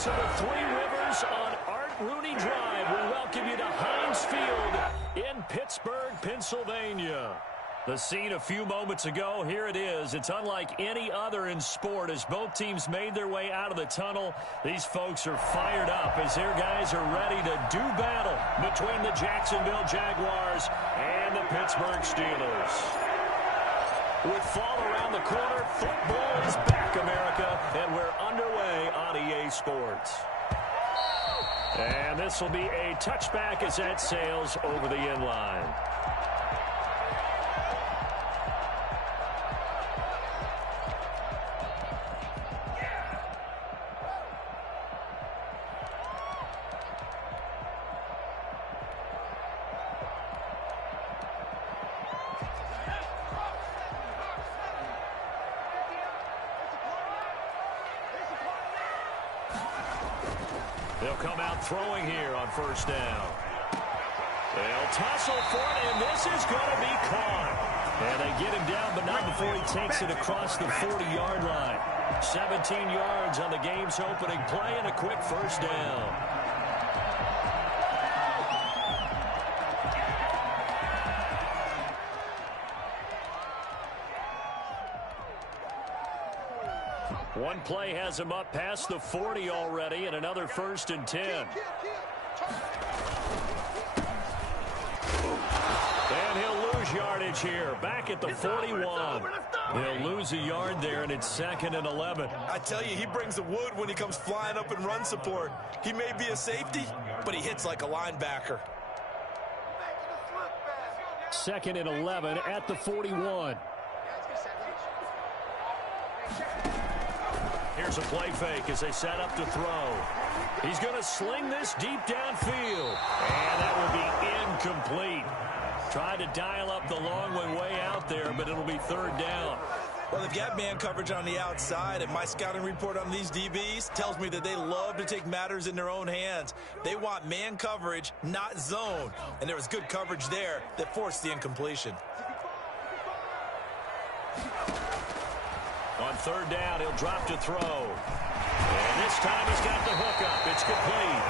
fans of the Three Rivers on Art Rooney Drive, we welcome you to Heinz Field in Pittsburgh, Pennsylvania. The scene a few moments ago, here it is. It's unlike any other in sport as both teams made their way out of the tunnel. These folks are fired up as their guys are ready to do battle between the Jacksonville Jaguars and the Pittsburgh Steelers. With fall around the corner, football is back, America, and we're underway on EA Sports. And this will be a touchback as that sails over the end line. They'll come out throwing here on first down. They'll tussle for it, and this is going to be caught. And they get him down, but not before he takes it across the 40-yard line. 17 yards on the game's opening play and a quick first down. One play has him up past the 40 already, and another 1st and 10. And he'll lose yardage here, back at the 41. He'll lose a yard there, and it's 2nd and 11. I tell you, he brings the wood when he comes flying up in run support. He may be a safety, but he hits like a linebacker. 2nd and 11 at the 41. Here's a play fake as they set up to throw. He's going to sling this deep downfield. And that will be incomplete. Tried to dial up the long way out there, but it'll be 3rd down. Well, they've got man coverage on the outside, and my scouting report on these DBs tells me that they love to take matters in their own hands. They want man coverage, not zone. And there was good coverage there that forced the incompletion. On 3rd down, he'll drop to throw. And this time he's got the hook up. It's complete.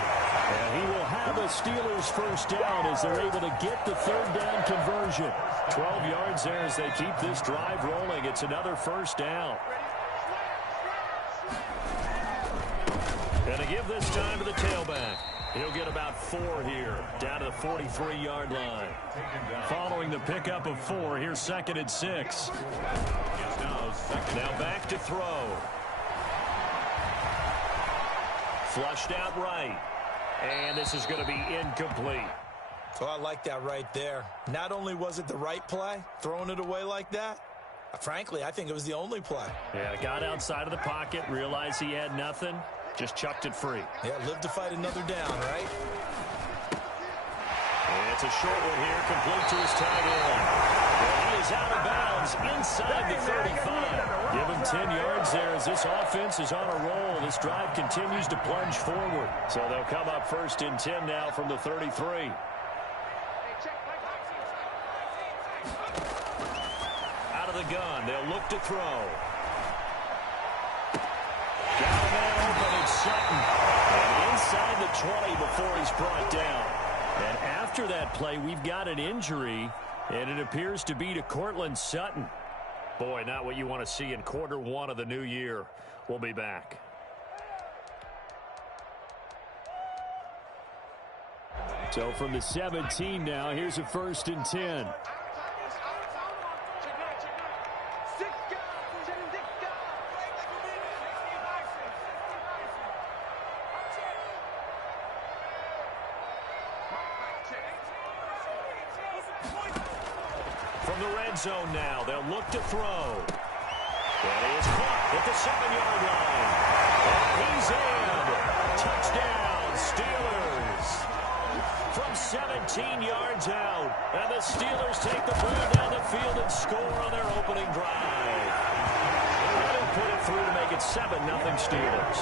And he will have a Steelers first down as they're able to get the 3rd down conversion. 12 yards there as they keep this drive rolling. It's another first down. And to give this time to the tailback. He'll get about 4 here, down to the 43-yard line. Following the pickup of 4, here's 2nd and 6. Now back to throw. Flushed out right. And this is going to be incomplete. Oh, I like that right there. Not only was it the right play, throwing it away like that, frankly, I think it was the only play. Yeah, got outside of the pocket, realized he had nothing, just chucked it free. Yeah, live to fight another down, right? And it's a short one here, complete to his tight end. And he is out of bounds inside the 35. Give him 10 yards there as this offense is on a roll. This drive continues to plunge forward. So they'll come up 1st and 10 now from the 33. Out of the gun, they'll look to throw. Got a man open, it's Sutton. And inside the 20 before he's brought down. And after that play, we've got an injury, and it appears to be to Courtland Sutton. Boy, not what you want to see in quarter 1 of the new year. We'll be back. So from the 17 now, here's a 1st and 10. From the red zone now, they'll look to throw. And he is caught at the 7-yard line. And he's in. Touchdown, Steelers. From 17 yards out. And the Steelers take the ball down the field and score on their opening drive. They'll put it through to make it 7-0 Steelers.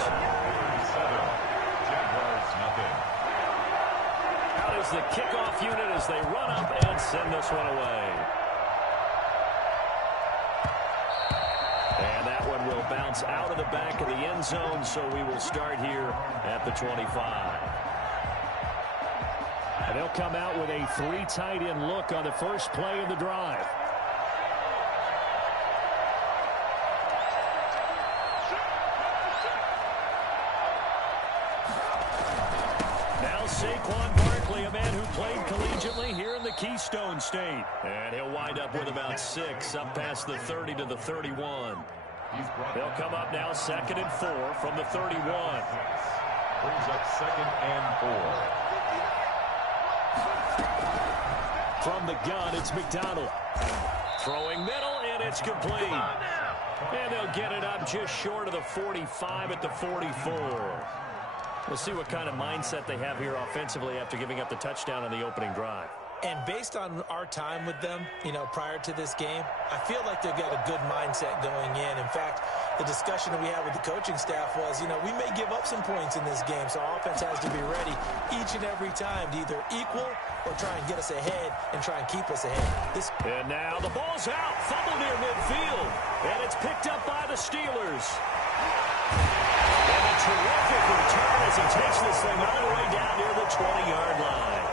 Out is the kickoff unit as they run up and send this one away. And that one will bounce out of the back of the end zone, so we will start here at the 25. And they'll come out with a 3 tight end look on the first play of the drive. Saquon Barkley, a man who played collegiately here in the Keystone State. And he'll wind up with about 6 up past the 30 to the 31. They'll come up now 2nd and 4 from the 31. Brings up 2nd and 4. From the gun, it's McDonald. Throwing middle, and it's complete. And they'll get it up just short of the 45 at the 44. We'll see what kind of mindset they have here offensively after giving up the touchdown on the opening drive. And based on our time with them, prior to this game, I feel like they've got a good mindset going in. In fact, the discussion that we had with the coaching staff was, we may give up some points in this game, so our offense has to be ready each and every time to either equal or try and get us ahead and try and keep us ahead. And now the ball's out, fumble near midfield, and it's picked up by the Steelers. And a terrific return as he takes this thing all the way down near the 20-yard line.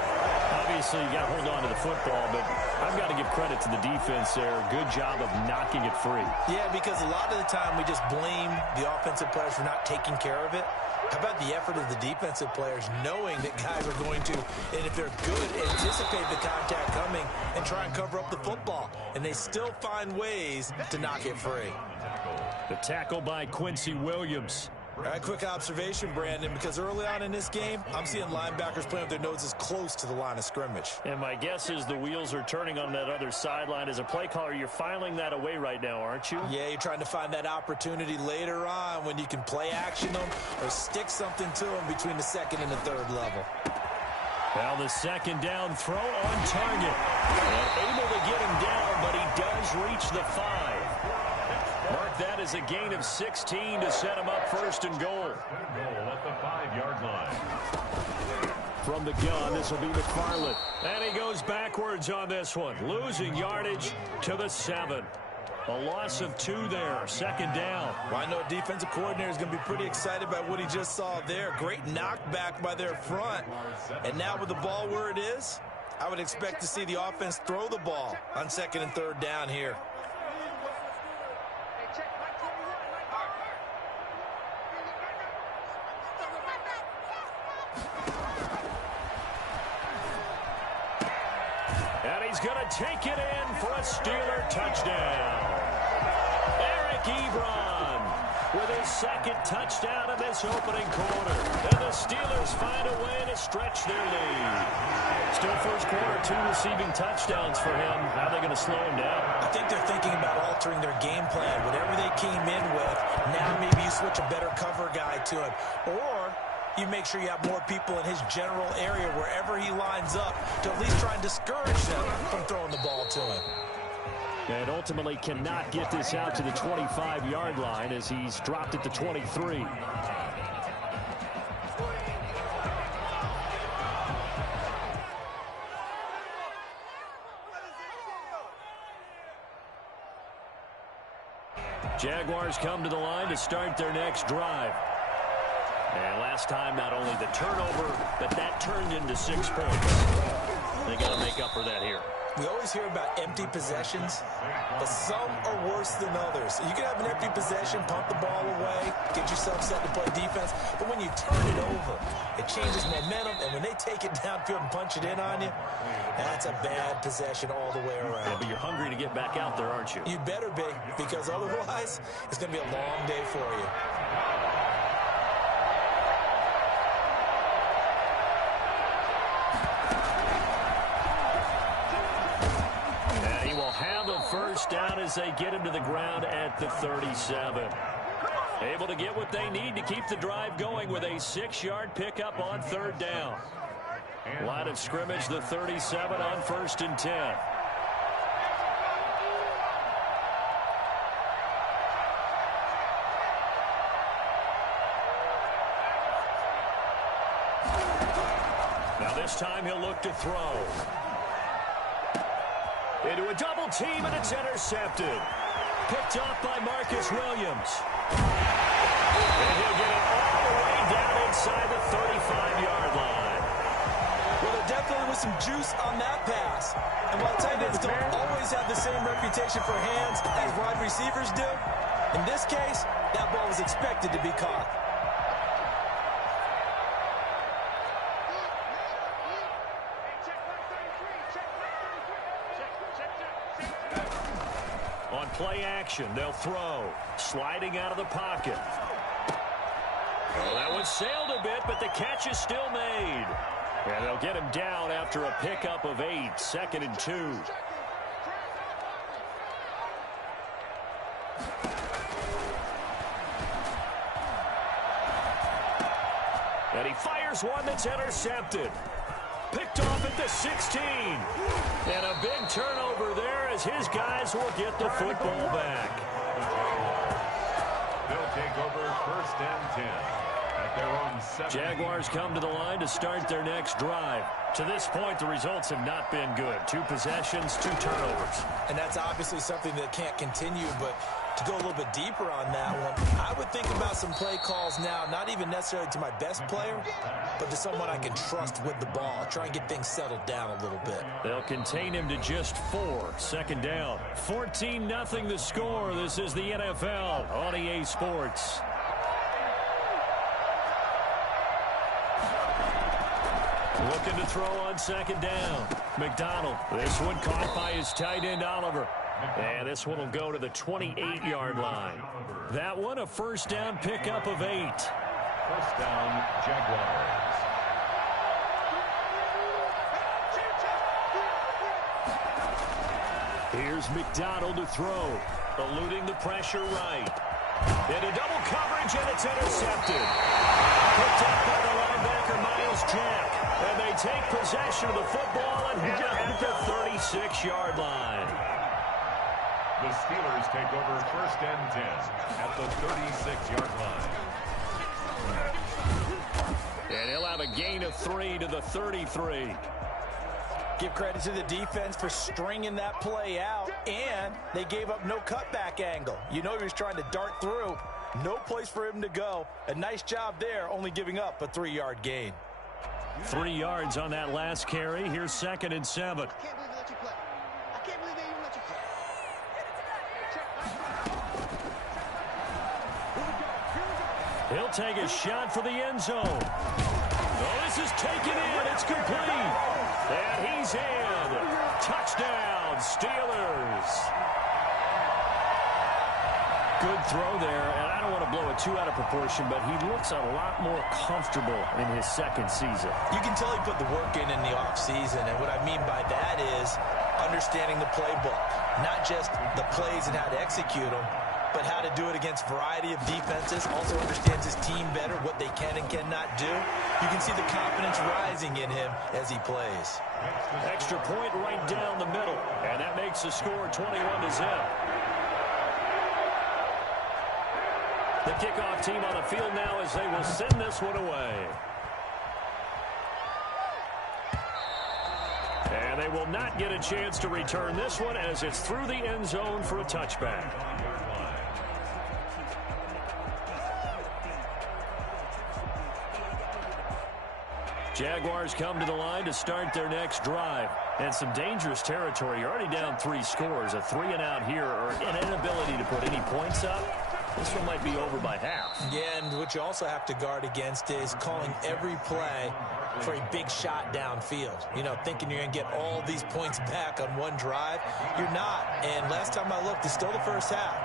Obviously, you got to hold on to the football, but I've got to give credit to the defense there. Good job of knocking it free. Yeah, because a lot of the time we just blame the offensive players for not taking care of it. How about the effort of the defensive players knowing that guys are going to, and if they're good, anticipate the contact coming and try and cover up the football. And they still find ways to knock it free. The tackle by Quincy Williams. All right, quick observation, Brandon, because early on in this game, I'm seeing linebackers playing with their noses close to the line of scrimmage. And my guess is the wheels are turning on that other sideline. As a play caller, you're filing that away right now, aren't you? Yeah, you're trying to find that opportunity later on when you can play action them or stick something to them between the 2nd and the 3rd level. Well, the 2nd down throw on target. And able to get him down, but he does reach the 5. Mark that as a gain of 16 to set him up 1st and goal. At the 5-yard line. From the gun, this will be McFarland. And he goes backwards on this one, losing yardage to the 7. A loss of 2 there, 2nd down. Well, I know a defensive coordinator is going to be pretty excited by what he just saw there. Great knockback by their front. And now with the ball where it is, I would expect to see the offense throw the ball on 2nd and 3rd down here. And he's going to take it in for a Steeler touchdown. Eric Ebron with his 2nd touchdown in this opening quarter. And the Steelers find a way to stretch their lead. Still first quarter, 2 receiving touchdowns for him. How are they going to slow him down? I think they're thinking about altering their game plan. Whatever they came in with, now maybe you switch a better cover guy to him. Or you make sure you have more people in his general area wherever he lines up to at least try and discourage them from throwing the ball to him. And ultimately cannot get this out to the 25-yard line as he's dropped at the 23. Jaguars come to the line to start their next drive. And last time, not only the turnover, but that turned into 6 points. They got to make up for that here. We always hear about empty possessions, but some are worse than others. You can have an empty possession, punt the ball away, get yourself set to play defense, but when you turn it over, it changes momentum, and when they take it downfield and punch it in on you, that's a bad possession all the way around. Yeah, but you're hungry to get back out there, aren't you? You better be, because otherwise, it's going to be a long day for you. First down as they get him to the ground at the 37. Able to get what they need to keep the drive going with a 6-yard pickup on 3rd down. Line of scrimmage, the 37 on 1st and 10. Now this time he'll look to throw. Into a double team, and it's intercepted. Picked off by Marcus Williams. And he'll get it all the way down inside the 35-yard line. Well, there definitely was some juice on that pass. And while tight ends don't always have the same reputation for hands as wide receivers do, in this case, that ball was expected to be caught. On play action, they'll throw. Sliding out of the pocket. Well, that one sailed a bit, but the catch is still made. And they'll get him down after a pickup of 8, 2nd and 2. And he fires one that's intercepted. Picked off at the 16. And a big turnover there as his guys will get the football back. They'll take over 1st and 10 at their own 7. Jaguars come to the line to start their next drive. To this point, the results have not been good. 2 possessions, 2 turnovers. And that's obviously something that can't continue, but to go a little bit deeper on that one, I would think about some play calls now, not even necessarily to my best player, but to someone I can trust with the ball. Try and get things settled down a little bit. They'll contain him to just 4. 2nd down. 14-0 the score. This is the NFL on EA Sports. Looking to throw on 2nd down. McDonald. This one caught by his tight end, Oliver. And this one will go to the 28-yard line. That one a 1st down pickup of 8. 1st down, Jaguars. Here's McDonald to throw. Eluding the pressure right. Into double coverage, and it's intercepted. Picked up by the linebacker, Miles Jack. And they take possession of the football and head at the 36-yard line. The Steelers take over 1st and 10 at the 36-yard line. And he'll have a gain of 3 to the 33. Give credit to the defense for stringing that play out, and they gave up no cutback angle. You know he was trying to dart through. No place for him to go. A nice job there, only giving up a 3-yard gain. 3 yards on that last carry. Here's 2nd and 7. He'll take a shot for the end zone. Oh, this is taken in. It's complete. And he's in. Touchdown, Steelers. Good throw there, and I don't want to blow it too out of proportion, but he looks a lot more comfortable in his 2nd season. You can tell he put the work in the offseason, and what I mean by that is understanding the playbook. Not just the plays and how to execute them, but how to do it against a variety of defenses. Also understands his team better, what they can and cannot do. You can see the confidence rising in him as he plays. Extra point right down the middle, and that makes the score 21-0. The kickoff team on the field now as they will send this one away. And they will not get a chance to return this one as it's through the end zone for a touchback. Jaguars come to the line to start their next drive. And some dangerous territory. You're already down 3 scores. A 3-and-out here or an inability to put any points up. This one might be over by half. Yeah, and what you also have to guard against is calling every play for a big shot downfield. You know, thinking you're going to get all these points back on one drive. You're not. And last time I looked, it's still the first half.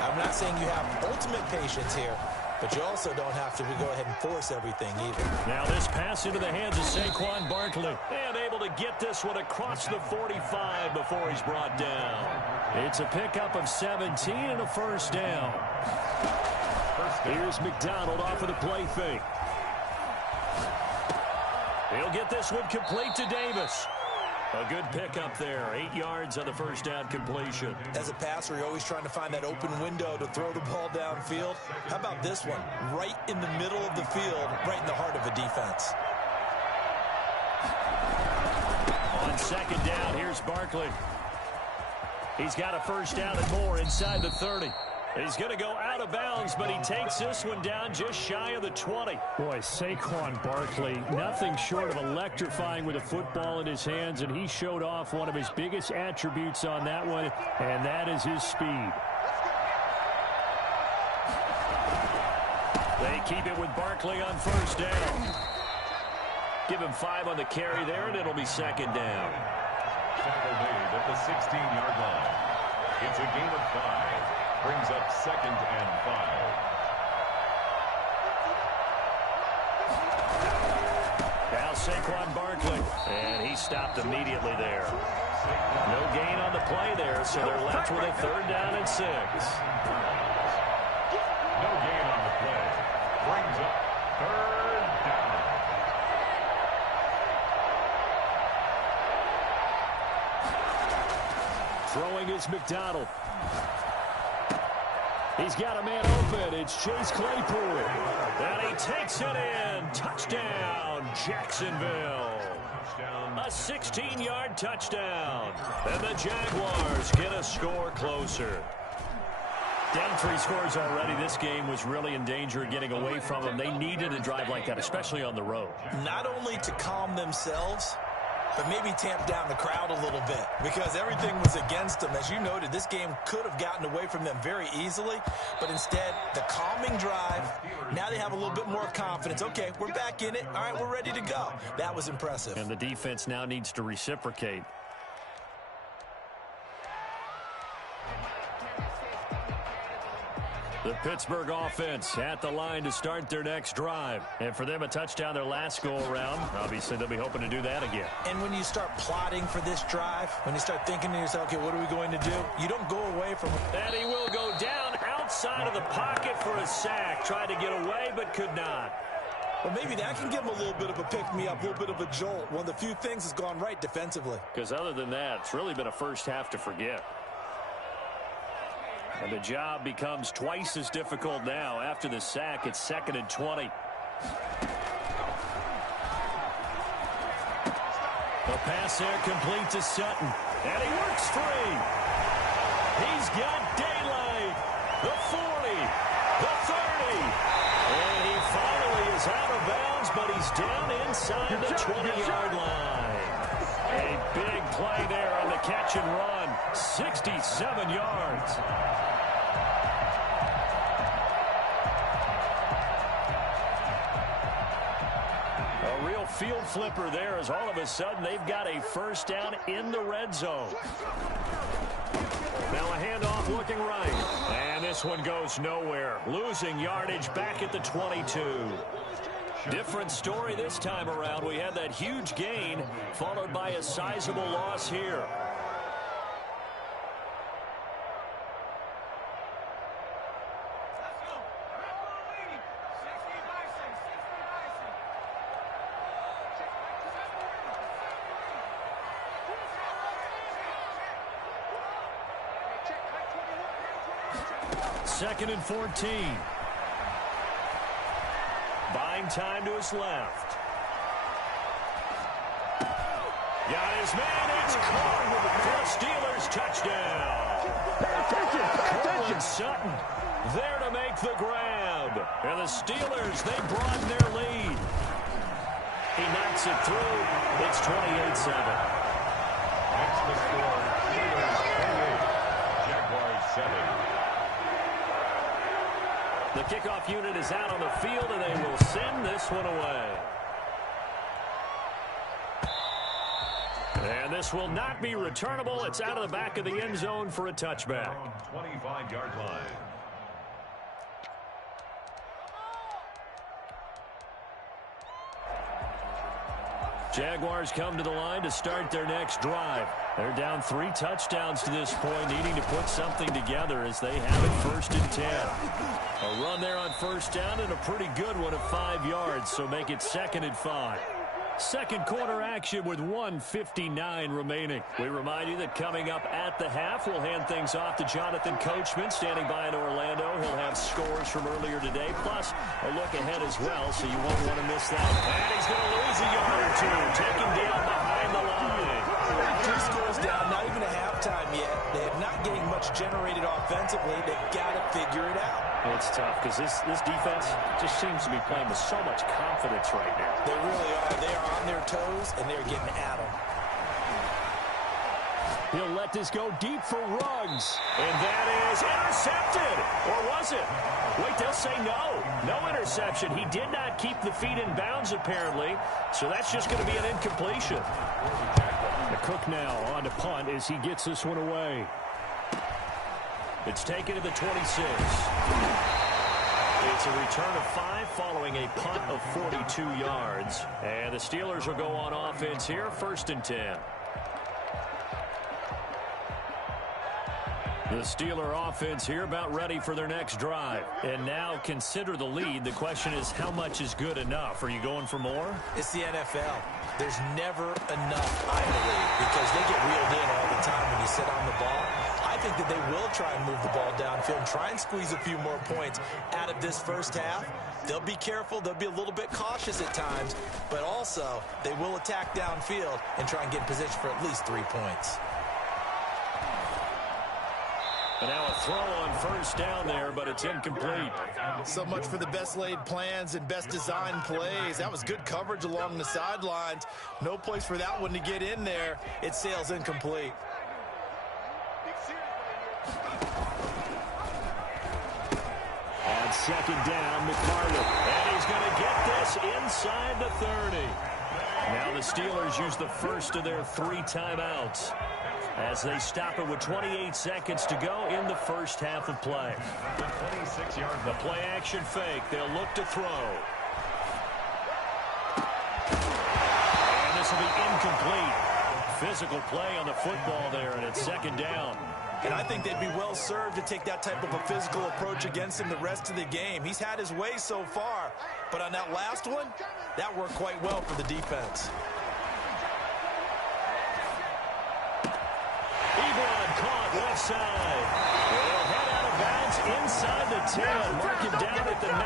I'm not saying you have ultimate patience here, but you also don't have to go ahead and force everything either. Now this pass into the hands of Saquon Barkley. And able to get this one across the 45 before he's brought down. It's a pickup of 17 and a 1st down. Here's McDonald off of the play fake. He'll get this one complete to Davis. A good pickup there. 8 yards on the 1st down completion. As a passer, you're always trying to find that open window to throw the ball downfield. How about this one? Right in the middle of the field, right in the heart of a defense. On 2nd down, here's Barkley. He's got a first down and more inside the 30. He's going to go out of bounds, but he takes this one down just shy of the 20. Boy, Saquon Barkley, nothing short of electrifying with a football in his hands, and he showed off one of his biggest attributes on that one, and that is his speed. They keep it with Barkley on first down. Give him 5 on the carry there, and it'll be second down. Tackle made at the 16-yard line. It's a gain of 5. Brings up second and 5. Now Saquon Barkley, and he stopped immediately there. No gain on the play there, so they're left with a third down and 6. No gain on the play. Brings up third down. Throwing is McDonald. He's got a man open. It's Chase Claypool. And he takes it in. Touchdown, Jacksonville. A 16-yard touchdown. And the Jaguars get a score closer. Down 3 scores already. This game was really in danger of getting away from them. They needed a drive like that, especially on the road. Not only to calm themselves, but maybe tamp down the crowd a little bit because everything was against them. As you noted, this game could have gotten away from them very easily, but instead, the calming drive, now they have a little bit more confidence. Okay, we're back in it. All right, we're ready to go. That was impressive. And the defense now needs to reciprocate. The Pittsburgh offense at the line to start their next drive. And for them, a touchdown their last go-around. Obviously, they'll be hoping to do that again. And when you start plotting for this drive, when you start thinking to yourself, okay, what are we going to do? You don't go away from it. And he will go down outside of the pocket for a sack. Tried to get away, but could not. Well, maybe that can give him a little bit of a pick-me-up, a little bit of a jolt. One of the few things that's gone right defensively. Because other than that, it's really been a first half to forget. And the job becomes twice as difficult now. After the sack, it's 2nd and 20. The pass there complete to Sutton. And he works free. He's got daylight. The 40. The 30. And he finally is out of bounds, but he's down inside the 20-yard line. A big play there on the catch and run. 67 yards. A real field flipper there as all of a sudden they've got a first down in the red zone. Now a handoff looking right. And this one goes nowhere. Losing yardage back at the 22. Different story this time around. We had that huge gain followed by a sizable loss here. Second and 14. Buying time to his left. Got his man. It's caught for the Steelers touchdown. Cortland Sutton there to make the grab. And the Steelers, they broaden their lead. He knocks it through. It's 28-7. That's the score. Steelers 28. Jaguars 7. The kickoff unit is out on the field, and they will send this one away. And this will not be returnable. It's out of the back of the end zone for a touchback. 25-yard line. Jaguars come to the line to start their next drive. They're down 3 touchdowns to this point, needing to put something together as they have it 1st and 10. A run there on first down and a pretty good one of 5 yards, so make it 2nd and 5. Second quarter action with 1:59 remaining. We remind you that coming up at the half, we'll hand things off to Jonathan Coachman standing by in Orlando. He'll have scores from earlier today, plus a look ahead as well, so you won't want to miss that. And he's going to lose a yard or 2, taken down behind the line. 3 scores down, not even a halftime yet. They have not much generated offensively. They've got to figure it out. It's tough because this defense just seems to be playing with so much confidence right now. They really are. They are on their toes, and they're getting at them. He'll let this go deep for Ruggs. And that is intercepted. Or was it? Wait, they'll say no. No interception. He did not keep the feet in bounds, apparently. So that's just going to be an incompletion. The Cook now on to punt as he gets this one away. It's taken to the 26. It's a return of 5 following a punt of 42 yards. And the Steelers will go on offense here, 1st and 10. The Steeler offense here about ready for their next drive. And now consider the lead. The question is, how much is good enough? Are you going for more? It's the NFL. There's never enough, I believe, because they get reeled in all the time when you sit on the ball. I think that they will try and move the ball downfield and try and squeeze a few more points out of this first half. They'll be careful. They'll be a little bit cautious at times, but also they will attack downfield and try and get in position for at least 3 points. And now a throw on 1st down there, but it's incomplete. So much for the best laid plans and best designed plays. That was good coverage along the sidelines. No place for that one to get in there. It sails incomplete. On 2nd down, McFarland. And he's going to get this inside the 30. Now the Steelers use the first of their 3 timeouts as they stop it with 28 seconds to go in the first half of play. The 26-yard The play-action fake. They'll look to throw. And this will be incomplete. Physical play on the football there, and it's 2nd down. And I think they'd be well served to take that type of a physical approach against him the rest of the game. He's had his way so far, but on that last one, that worked quite well for the defense. Ebron caught left side. They'll head out of bounds inside the 10. Mark it down at the 9.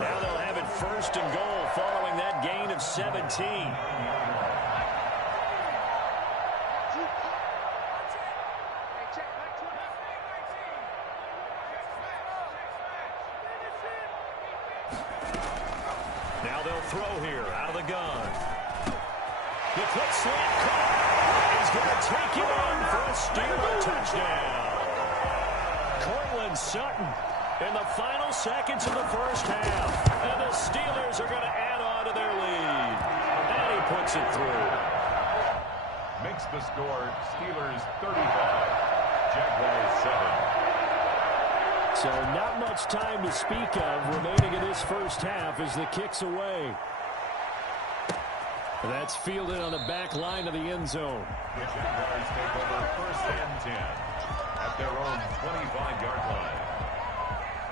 Now they'll have it 1st and goal following that gain of 17. Now they'll throw here out of the gun. The quick slant caught. He's going to take it in for a Steeler touchdown. Cortland Sutton in the final seconds of the first half. And the Steelers are going to add on to their lead. And he puts it through. makes the score Steelers 35, Jaguars 7. So not much time to speak of remaining in this first half as the kick's away. That's fielded on the back line of the end zone. The Jaguars take over 1st and 10 at their own 25-yard line.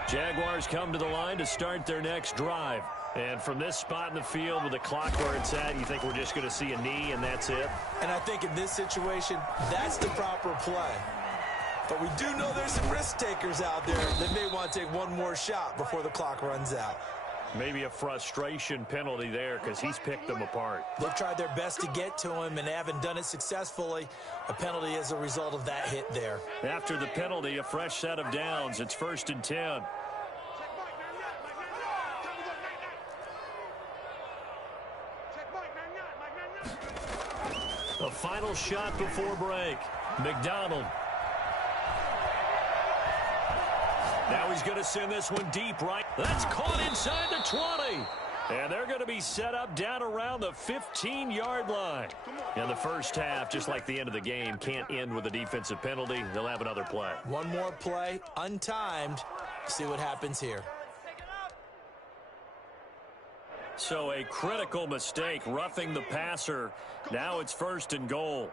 Jaguars come to the line to start their next drive. And from this spot in the field with the clock where it's at, you think we're just going to see a knee and that's it? And I think in this situation, that's the proper play. But we do know there's some risk takers out there that may want to take one more shot before the clock runs out. Maybe a frustration penalty there because he's picked them apart. They've tried their best to get to him and haven't done it successfully. A penalty as a result of that hit there. After the penalty, a fresh set of downs. It's 1st and 10. A final shot before break. McDonald. Now he's going to send this one deep right. That's caught inside the 20. And they're going to be set up down around the 15-yard line. In the first half, just like the end of the game, can't end with a defensive penalty. They'll have another play. One more play, untimed. See what happens here. So a critical mistake, roughing the passer. Now it's 1st and goal.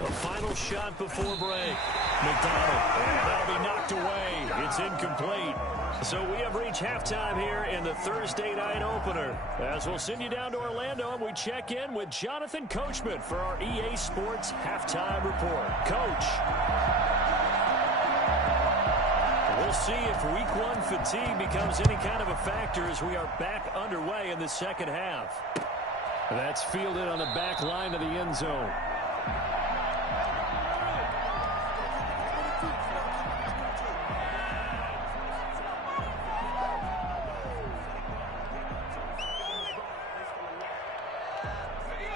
A final shot before break. McDonald. And that'll be knocked away. It's incomplete. So we have reached halftime here in the Thursday night opener. As we'll send you down to Orlando, and we check in with Jonathan Coachman for our EA Sports Halftime Report. Coach. We'll see if week one fatigue becomes any kind of a factor as we are back underway in the second half. That's fielded on the back line of the end zone.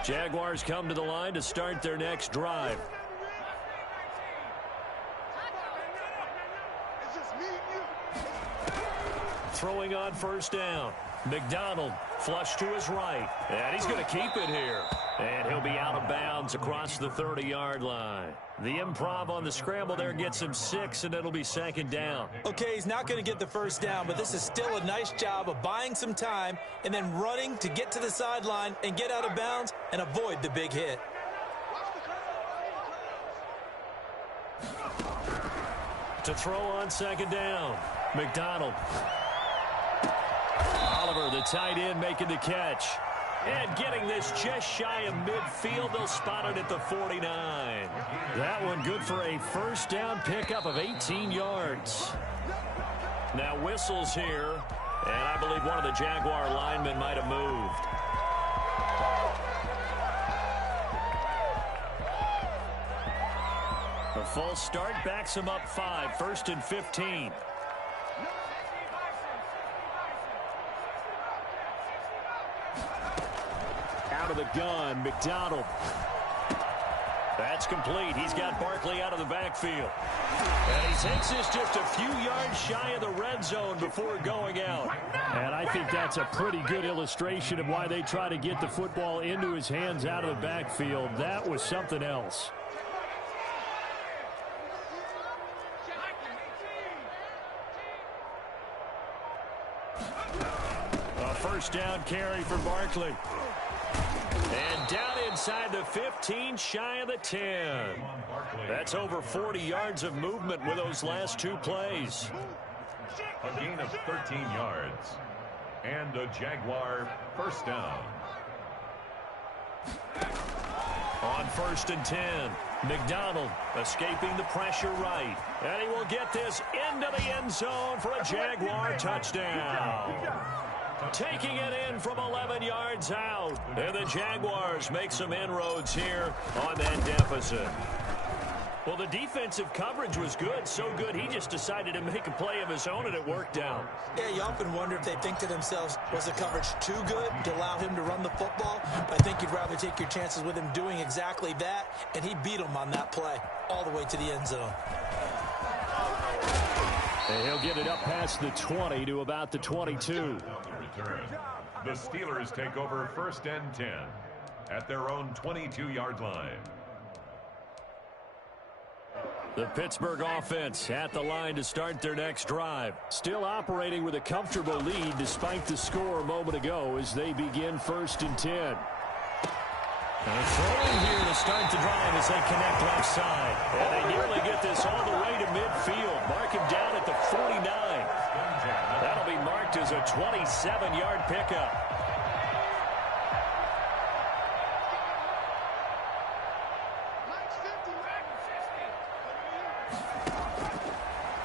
Jaguars come to the line to start their next drive. Throwing on first down. McDonald flush to his right. And he's going to keep it here. And he'll be out of bounds across the 30-yard line. The improv on the scramble there gets him 6, and it'll be second down. Okay, he's not going to get the first down, but this is still a nice job of buying some time and then running to get to the sideline and get out of bounds and avoid the big hit. To throw on second down. McDonald. Oliver, the tight end, making the catch. And getting this just shy of midfield. They'll spot it at the 49. That one good for a first down pickup of 18 yards. Now whistles here. And I believe one of the Jaguar linemen might have moved. A false start backs him up 5. 1st and 15. Out of the gun, McDonald. That's complete. He's got Barkley out of the backfield. And he takes this just a few yards shy of the red zone before going out. And I think that's a pretty good illustration of why they try to get the football into his hands out of the backfield. That was something else. A first down carry for Barkley. And down inside the 15, shy of the 10. That's over 40 yards of movement with those last 2 plays. A gain of 13 yards. And a Jaguar first down. On 1st and 10, McDonald escaping the pressure right. And he will get this into the end zone for a Jaguar touchdown. Taking it in from 11 yards out. And the Jaguars make some inroads here on that deficit. Well, the defensive coverage was good, so good he just decided to make a play of his own, and it worked out. Yeah, you often wonder if they think to themselves, was the coverage too good to allow him to run the football? I think you'd rather take your chances with him doing exactly that, and he beat him on that play all the way to the end zone. And he'll get it up past the 20 to about the 22. The Steelers take over 1st and 10 at their own 22-yard line. The Pittsburgh offense at the line to start their next drive. Still operating with a comfortable lead despite the score a moment ago as they begin 1st and 10. And throwing here to start the drive as they connect left side. And they nearly get this all the way to midfield. Mark him down at the 49. That'll be marked as a 27-yard pickup.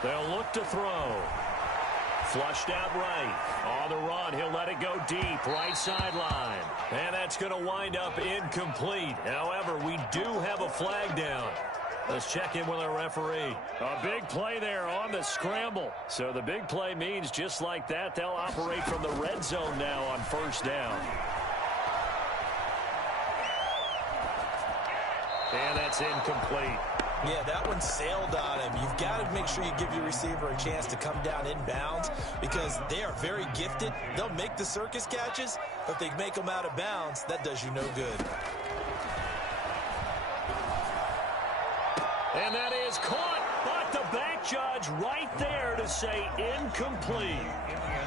They'll look to throw. Flushed out right. On the run, he'll let it go deep. Right sideline. And that's going to wind up incomplete. However, we do have a flag down. Let's check in with our referee. A big play there on the scramble. So the big play means just like that, they'll operate from the red zone now on first down. And that's incomplete. Yeah, that one sailed on him. You've got to make sure you give your receiver a chance to come down inbounds because they are very gifted. They'll make the circus catches, but if they make them out of bounds, that does you no good. And that is caught, but the back judge right there to say incomplete.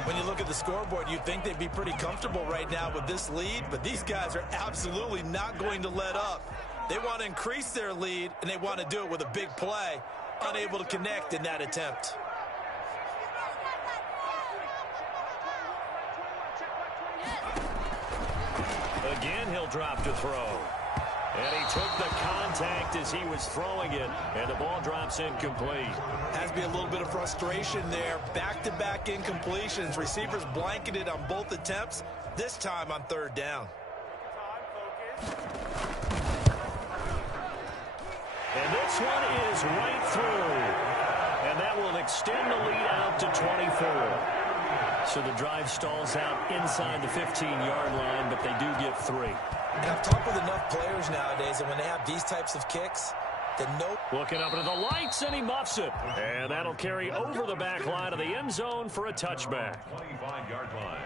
When you look at the scoreboard, you'd think they'd be pretty comfortable right now with this lead, but these guys are absolutely not going to let up. They want to increase their lead, and they want to do it with a big play. Unable to connect in that attempt. Again, he'll drop to throw. And he took the contact as he was throwing it, and the ball drops incomplete. Has to be a little bit of frustration there. Back-to-back incompletions. Receivers blanketed on both attempts, this time on third down. And this one is right through. And that will extend the lead out to 24. So the drive stalls out inside the 15-yard line, but they do get 3. And I've talked with enough players nowadays that when they have these types of kicks, then looking up into the lights, and he muffs it. And that'll carry over the back line of the end zone for a touchback. 25-yard line.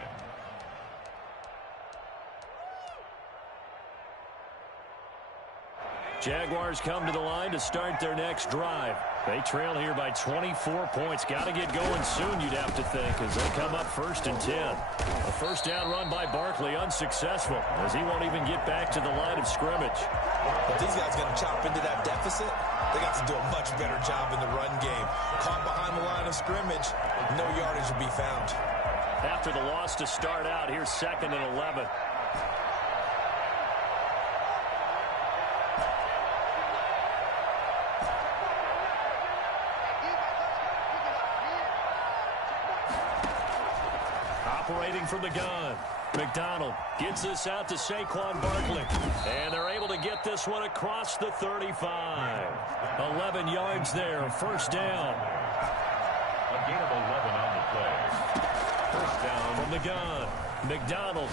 Jaguars come to the line to start their next drive. They trail here by 24 points. Got to get going soon, you'd have to think, as they come up 1st and 10. A first down run by Barkley, unsuccessful, as he won't even get back to the line of scrimmage. If these guys going to chop into that deficit, they got to do a much better job in the run game. Caught behind the line of scrimmage, no yardage will be found. After the loss to start out, here's 2nd and 11. Operating from the gun. McDonald gets this out to Saquon Barkley. And they're able to get this one across the 35. 11 yards there, first down. A gain of 11 on the play. First down. From the gun, McDonald.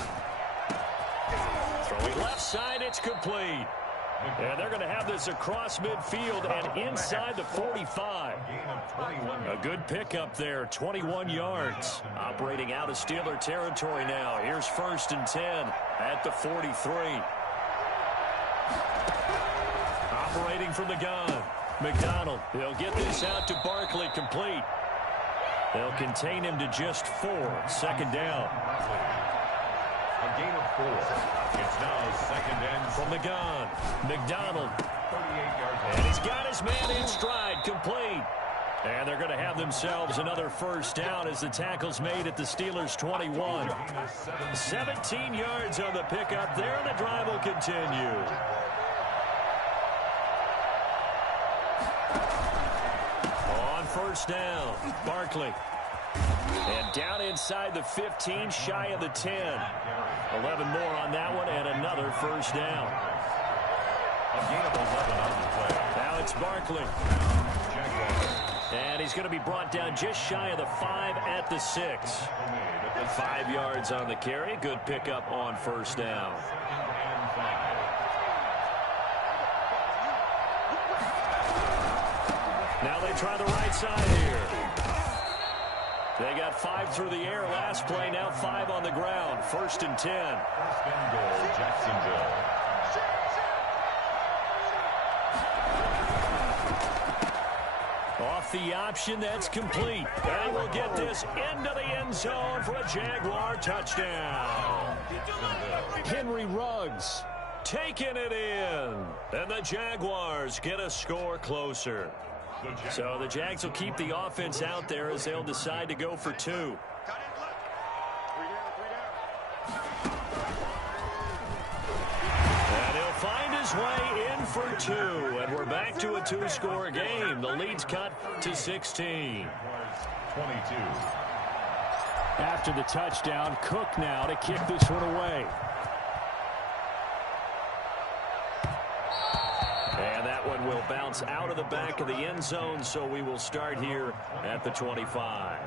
Throwing left side, it's complete. And they're going to have this across midfield and inside the 45. A good pickup there, 21 yards. Operating out of Steeler territory now. Here's 1st and 10 at the 43. Operating from the gun, McDonald. He'll get this out to Barkley, complete. They'll contain him to just 4. 2nd down. A gain of 4. It's now 2nd and from the gun, McDonald. 38-yard line. And he's got his man in stride, complete. And they're going to have themselves another first down as the tackle's made at the Steelers' 21. 17 yards on the pickup there, and the drive will continue. On first down, Barkley. And down inside the 15, shy of the 10. 11 more on that one, and another first down. A gain of 11 on the play. Now it's Barkley. And he's going to be brought down just shy of the 5 at the 6. 5 yards on the carry. Good pickup on first down. Now they try the right side here. They got 5 through the air last play, now 5 on the ground. 1st and 10. First and goal, Jacksonville. Off the option, that's complete. And we'll get this into the end zone for a Jaguar touchdown. Henry Ruggs taking it in. And the Jaguars get a score closer. So the Jags will keep the offense out there as they'll decide to go for 2. And he'll find his way in for 2. And we're back to a 2-score game. The lead's cut to 16. 22. After the touchdown, Cook now to kick this one away. And that one will bounce out of the back of the end zone, so we will start here at the 25.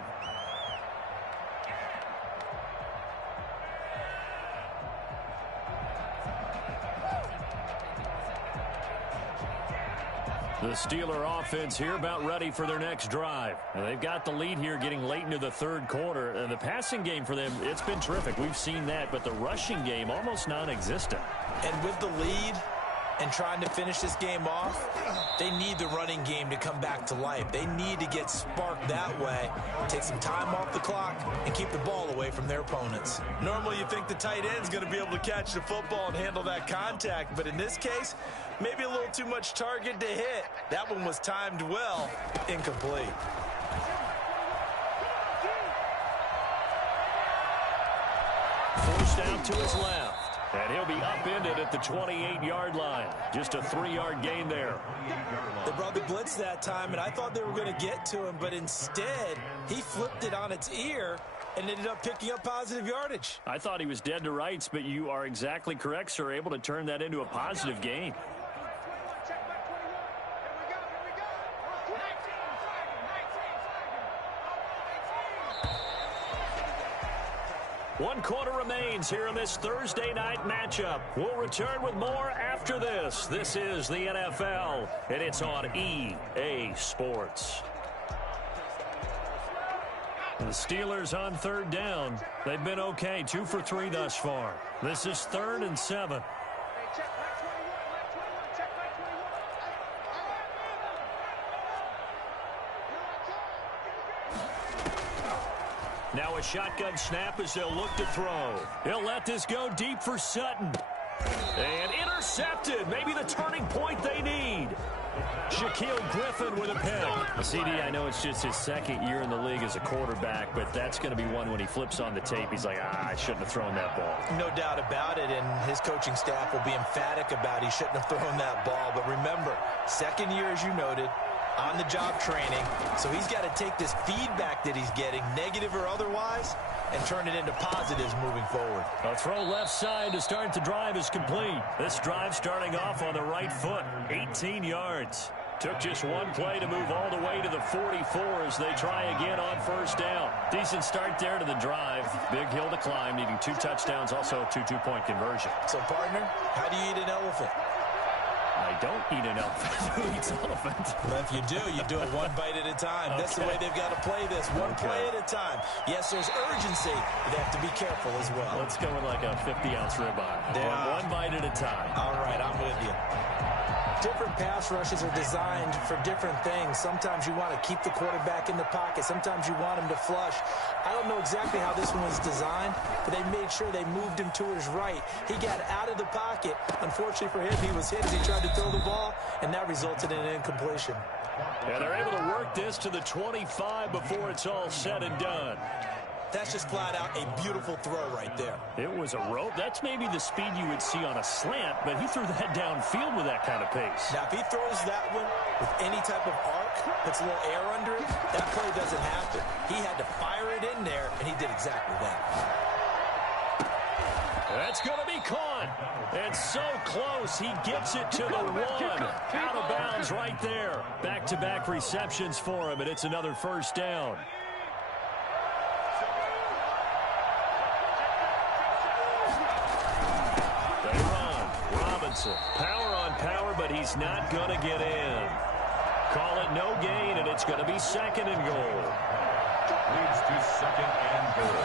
The Steeler offense here about ready for their next drive. And they've got the lead here getting late into the 3rd quarter. And the passing game for them, it's been terrific. We've seen that, but the rushing game almost non-existent. And with the lead and trying to finish this game off, they need the running game to come back to life. They need to get sparked that way, take some time off the clock, and keep the ball away from their opponents. Normally you think the tight end's going to be able to catch the football and handle that contact, but in this case, maybe a little too much target to hit. That one was timed well, incomplete. Forced out to his left. And he'll be upended at the 28-yard line. Just a 3-yard gain there. They brought the blitz that time, and I thought they were going to get to him, but instead, he flipped it on its ear and ended up picking up positive yardage. I thought he was dead to rights, but you are exactly correct, sir. Able to turn that into a positive gain. One quarter remains here in this Thursday night matchup. We'll return with more after this. This is the NFL, and it's on EA Sports. The Steelers on third down. They've been okay, 2 for 3 thus far. This is 3rd and 7. Now a shotgun snap as they'll look to throw. He'll let this go deep for Sutton. And intercepted. Maybe the turning point they need. Shaquille Griffin with a pick. CD, I know it's just his second year in the league as a quarterback, but that's going to be one when he flips on the tape. He's like, I shouldn't have thrown that ball. No doubt about it, and his coaching staff will be emphatic about he shouldn't have thrown that ball. But remember, second year, as you noted, on-the-job training. So he's got to take this feedback that he's getting, negative or otherwise, and turn it into positives moving forward. A throw left side to start the drive is complete. This drive starting off on the right foot, 18 yards. Took just one play to move all the way to the 44 as they try again on first down. Decent start there to the drive. Big hill to climb, needing 2 touchdowns, also a 2 2-point conversion. So, partner, how do you eat an elephant? I don't eat an elephant. Who eats elephant? Well, if you do it one bite at a time. Okay. That's the way they've got to play this, one play at a time. Yes, there's urgency, but they have to be careful as well. Let's go with like a 50-ounce ribeye. One bite at a time. All right, I'm with you. Different pass rushes are designed for different things. Sometimes you want to keep the quarterback in the pocket. Sometimes you want him to flush. I don't know exactly how this one was designed, but they made sure they moved him to his right. He got out of the pocket. Unfortunately for him, he was hit as he tried to throw the ball, and that resulted in an incompletion. Yeah, they're able to work this to the 25 before it's all said and done. That's just flat out a beautiful throw right there. It was a rope. That's maybe the speed you would see on a slant, but he threw that downfield with that kind of pace. Now, if he throws that one with any type of arc, puts a little air under it, that play doesn't happen. He had to fire it in there, and he did exactly that. That's going to be caught. And so close. He gets it to the 1. Out of bounds right there. Back-to-back receptions for him, and it's another first down. Power on power, but he's not going to get in. Call it no gain, and it's going to be 2nd and goal. Leads to 2nd and goal.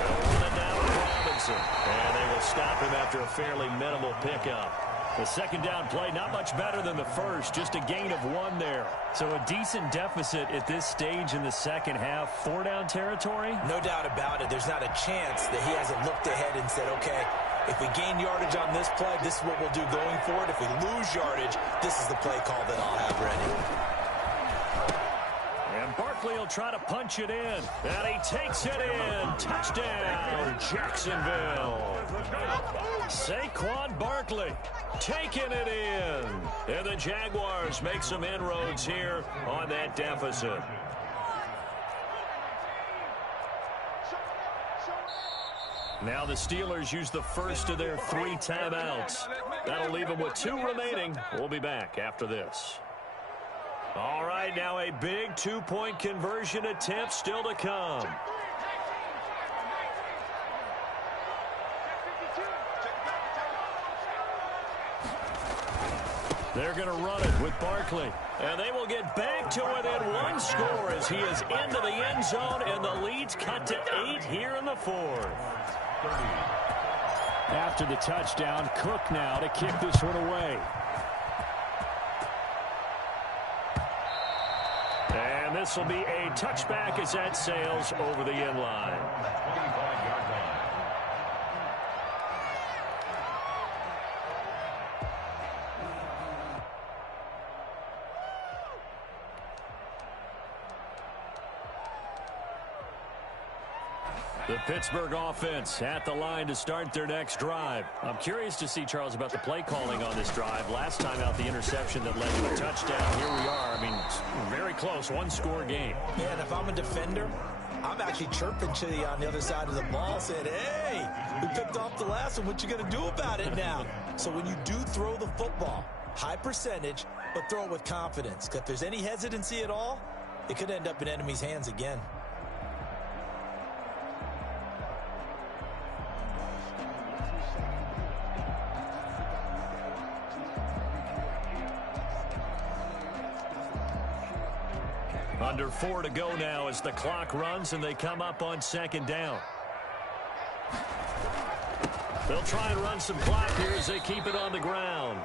They'll run it down with Robinson, and they will stop him after a fairly minimal pickup. The second down play, not much better than the first, just a gain of 1 there. So a decent deficit at this stage in the second half. 4-down territory? No doubt about it. There's not a chance that he hasn't looked ahead and said, okay, if we gain yardage on this play, this is what we'll do going forward. If we lose yardage, this is the play call that I'll have ready. And Barkley will try to punch it in. And he takes it in. Touchdown, Jacksonville. Saquon Barkley taking it in. And the Jaguars make some inroads here on that deficit. Now the Steelers use the first of their 3 timeouts. That'll leave them with 2 remaining. We'll be back after this. All right, now a big 2-point conversion attempt still to come. They're going to run it with Barkley. And they will get back to within 1 score as he is into the end zone, and the lead's cut to 8 here in the 4th. After the touchdown, Cook now to kick this one away. And this will be a touchback as that sails over the end line. 25-yard line. The Pittsburgh offense at the line to start their next drive. I'm curious to see, Charles, about the play calling on this drive. Last time out, the interception that led to a touchdown. Here we are. I mean, very close, one-score game. Man, if I'm a defender, I'm actually chirping to you on the other side of the ball, saying, hey, we picked off the last one. What you going to do about it now? So when you do throw the football, high percentage, but throw it with confidence. Because if there's any hesitancy at all, it could end up in enemy's hands again. Under 4 to go now as the clock runs and they come up on second down. They'll try and run some clock here as they keep it on the ground.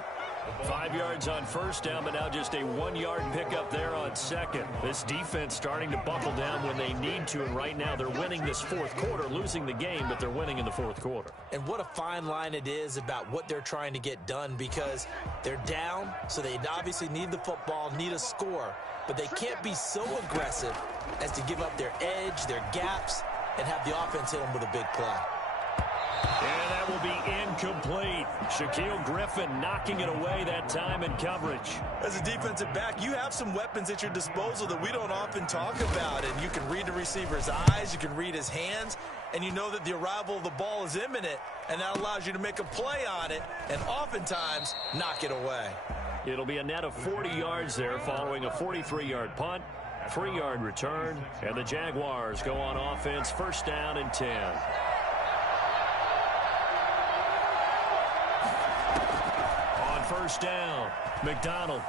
5 yards on first down, but now just a 1-yard pickup there on second. This defense starting to buckle down when they need to, and right now they're winning this fourth quarter, losing the game, but they're winning in the fourth quarter. And what a fine line it is about what they're trying to get done, because they're down, so they obviously need the football, need a score, but they can't be so aggressive as to give up their edge, their gaps, and have the offense hit them with a big play. And that will be incomplete. Shaquille Griffin knocking it away that time in coverage. As a defensive back, you have some weapons at your disposal that we don't often talk about. And you can read the receiver's eyes, you can read his hands, and you know that the arrival of the ball is imminent, and that allows you to make a play on it and oftentimes knock it away. It'll be a net of 40 yards there following a 43-yard punt, 3-yard return, and the Jaguars go on offense, first down and 10. First down, McDonald.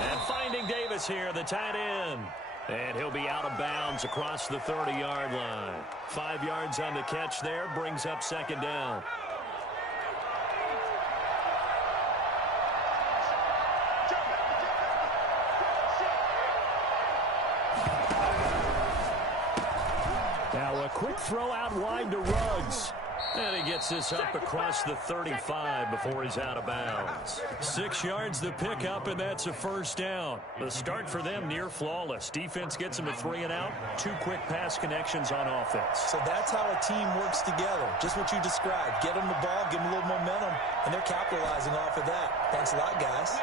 And finding Davis here, the tight end. And he'll be out of bounds across the 30-yard line. 5 yards on the catch there, brings up second down. Now a quick throw out wide to Ruggs. And he gets this up across the 35 before he's out of bounds. 6 yards the pickup, and that's a first down. The start for them near flawless. Defense gets them to 3 and out. 2 quick pass connections on offense. So that's how a team works together. Just what you described. Get them the ball, give them a little momentum, and they're capitalizing off of that. Thanks a lot, guys.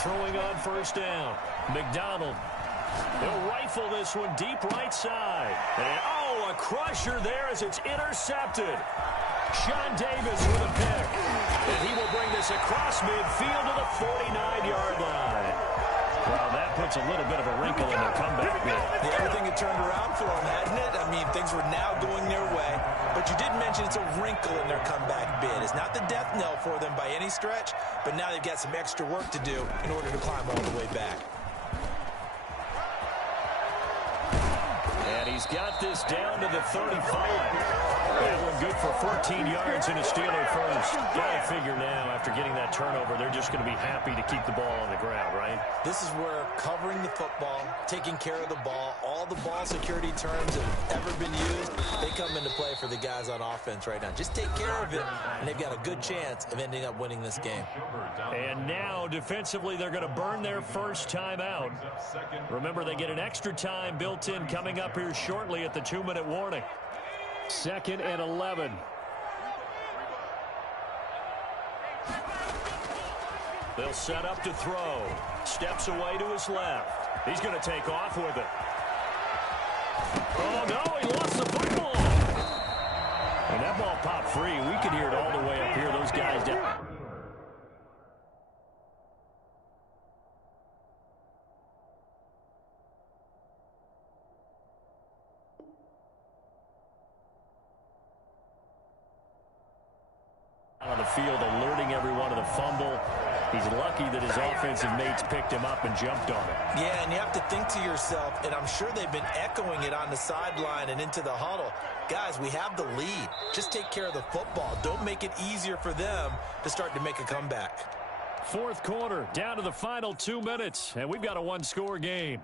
Throwing on first down. McDonald. He'll rifle this one deep right side. And, a crusher there as it's intercepted. Sean Davis with a pick. And he will bring this across midfield to the 49-yard line. Well, that puts a little bit of a wrinkle in their comeback bid. Yeah, everything had turned around for them, hadn't it? I mean, things were now going their way. But you did mention it's a wrinkle in their comeback bid. It's not the death knell for them by any stretch, but now they've got some extra work to do in order to climb all the way back. And he's got this down to the 35. That one good for 14 yards and a Steeler first. Got to figure now, after getting that turnover, they're just going to be happy to keep the ball on the ground, right? This is where covering the football, taking care of the ball, all the ball security terms that have ever been used, they come into play for the guys on offense right now. Just take care of it, and they've got a good chance of ending up winning this game. And now, defensively, they're going to burn their first time out. Remember, they get an extra time built in coming up here shortly at the 2-minute warning. 2nd and 11. They'll set up to throw. Steps away to his left. He's going to take off with it. Oh, no, he lost the football. And that ball popped free. We could hear it all the way up here. Those guys down. On the field, alerting everyone of the fumble. He's lucky that his offensive mates picked him up and jumped on it. Yeah, and you have to think to yourself, and I'm sure they've been echoing it on the sideline and into the huddle. Guys, we have the lead. Just take care of the football. Don't make it easier for them to start to make a comeback. Fourth quarter, down to the final 2 minutes, and we've got a one-score game.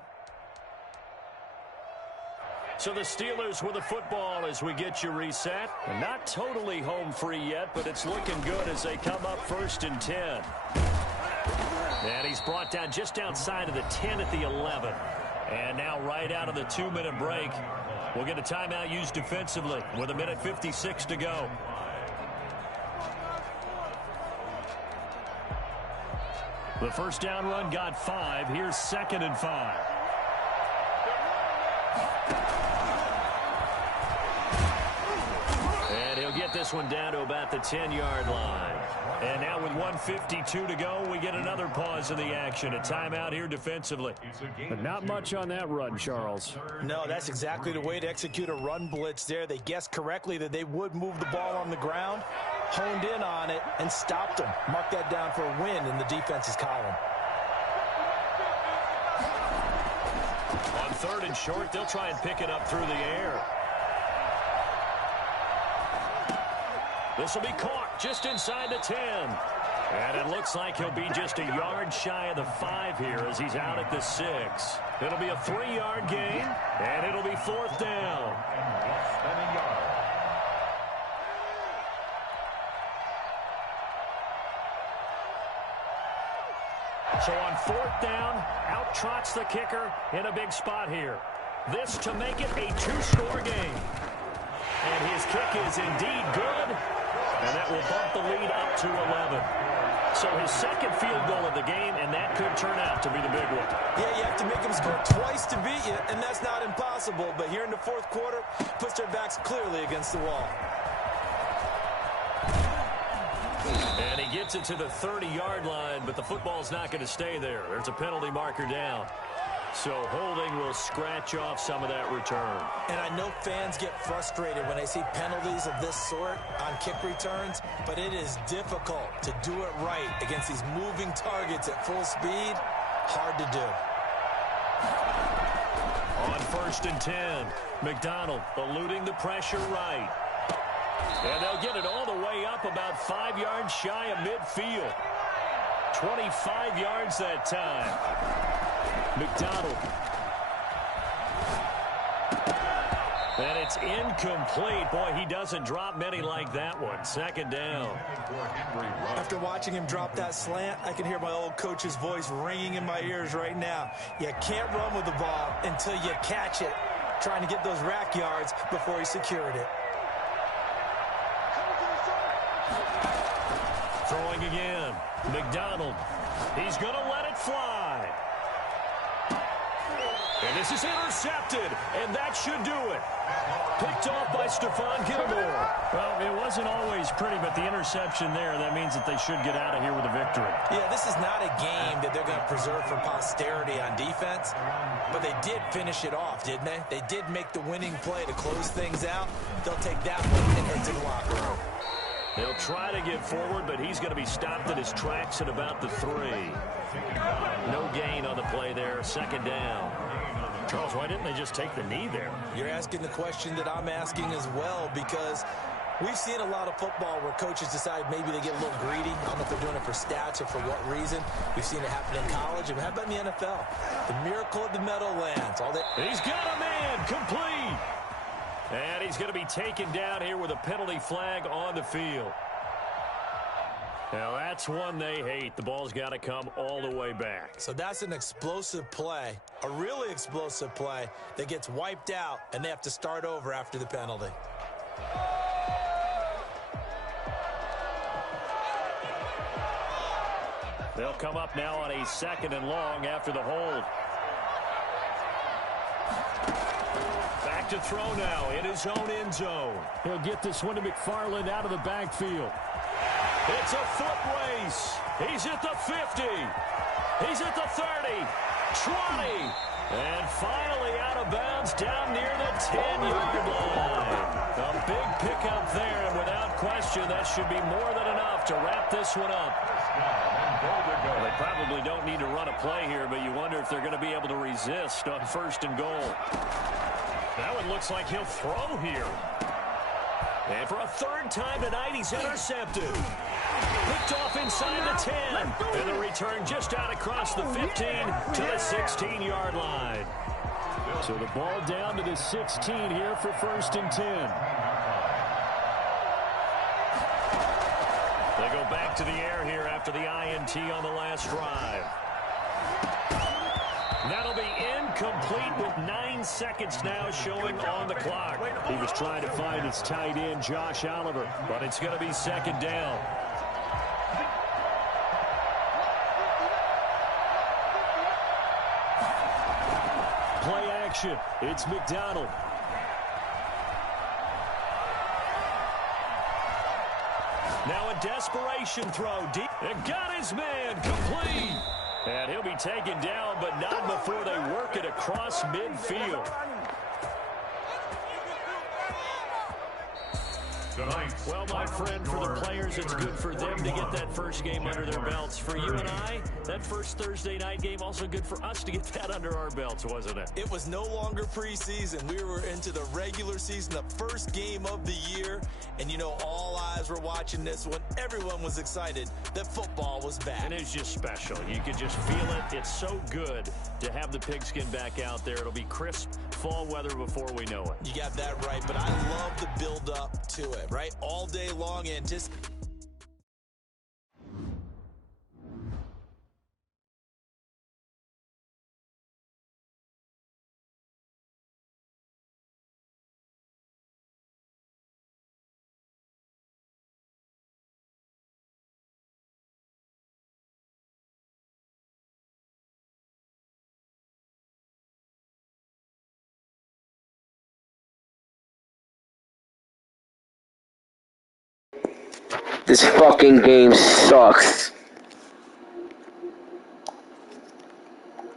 So the Steelers with the football as we get you reset. And not totally home free yet, but it's looking good as they come up 1st and 10. And he's brought down just outside of the 10 at the 11. And now right out of the 2-minute break, we'll get a timeout used defensively with 1:56 to go. The first down run got 5. Here's 2nd and 5. And he'll get this one down to about the 10-yard line. And now with 1:52 to go, we get another pause in the action. A timeout here defensively. But not much on that run, Charles. No, that's exactly the way to execute a run blitz there. They guessed correctly that they would move the ball on the ground, honed in on it, and stopped them. Mark that down for a win in the defense's column. On 3rd and short, they'll try and pick it up through the air. This will be caught just inside the 10. And it looks like he'll be just a yard shy of the 5 here as he's out at the 6. It'll be a 3-yard gain, and it'll be 4th down. So on 4th down, out trots the kicker in a big spot here. This to make it a 2-score game. And his kick is indeed good. And that will bump the lead up to 11. So his 2nd field goal of the game, and that could turn out to be the big one. Yeah, you have to make them score twice to beat you, and that's not impossible. But here in the 4th quarter, puts their backs clearly against the wall. And he gets it to the 30-yard line, but the football's not going to stay there. There's a penalty marker down. So holding will scratch off some of that return. And I know fans get frustrated when they see penalties of this sort on kick returns, but it is difficult to do it right against these moving targets at full speed. Hard to do. On 1st and 10, McDonald eluding the pressure right. And they'll get it all the way up about 5 yards shy of midfield. 25 yards that time. McDonald. And it's incomplete. Boy, he doesn't drop many like that one. 2nd down. After watching him drop that slant, I can hear my old coach's voice ringing in my ears right now. You can't run with the ball until you catch it. Trying to get those rack yards before he secured it. Throwing again. McDonald. He's going to let it fly. And this is intercepted, and that should do it. Picked off by Stephon Gilmore. Well, it wasn't always pretty, but the interception there, that means that they should get out of here with a victory. Yeah, this is not a game that they're going to preserve for posterity on defense, but they did finish it off, didn't they? They did make the winning play to close things out. They'll take that one and head to the locker room. They'll try to get forward, but he's going to be stopped at his tracks at about the 3. No gain on the play there. 2nd down. Charles, why didn't they just take the knee there? You're asking the question that I'm asking as well, because we've seen a lot of football where coaches decide maybe they get a little greedy. I don't know if they're doing it for stats or for what reason. We've seen it happen in college. And how about in the NFL? The miracle of the Meadowlands. He's got a man complete. And he's going to be taken down here with a penalty flag on the field. Now, that's one they hate. The ball's got to come all the way back. So that's an explosive play, a really explosive play that gets wiped out, and they have to start over after the penalty. They'll come up now on a 2nd and long after the hold. Back to throw now in his own end zone. He'll get this one to McFarland out of the backfield. It's a foot race. He's at the 50. He's at the 30. 20. And finally out of bounds down near the 10-yard line. A big pickup there, and without question, that should be more than enough to wrap this one up. Well, they probably don't need to run a play here, but you wonder if they're going to be able to resist on 1st and goal. That one looks like he'll throw here. And for a 3rd time tonight, he's intercepted. Picked off inside the 10. And the return just out across the 15 to the 16-yard line. So the ball down to the 16 here for 1st and 10. They go back to the air here after the INT on the last drive. That'll be incomplete with 9 seconds now showing on the clock. He was trying to find his tight end, Josh Oliver. But it's going to be second down. Play action. It's McDonald. Now a desperation throw deep. And got his man complete. And he'll be taken down, but not before they work it across midfield. Well, my friend, for the players, it's good for them to get that first game under their belts. For you and I, that first Thursday night game, also good for us to get that under our belts, wasn't it? It was no longer preseason. We were into the regular season, the first game of the year. And, you know, all eyes were watching this one. Everyone was excited that football was back. And it's just special. You can just feel it. It's so good to have the pigskin back out there. It'll be crisp fall weather before we know it. You got that right, but I love the build-up to it, right? All day long, This fucking game sucks.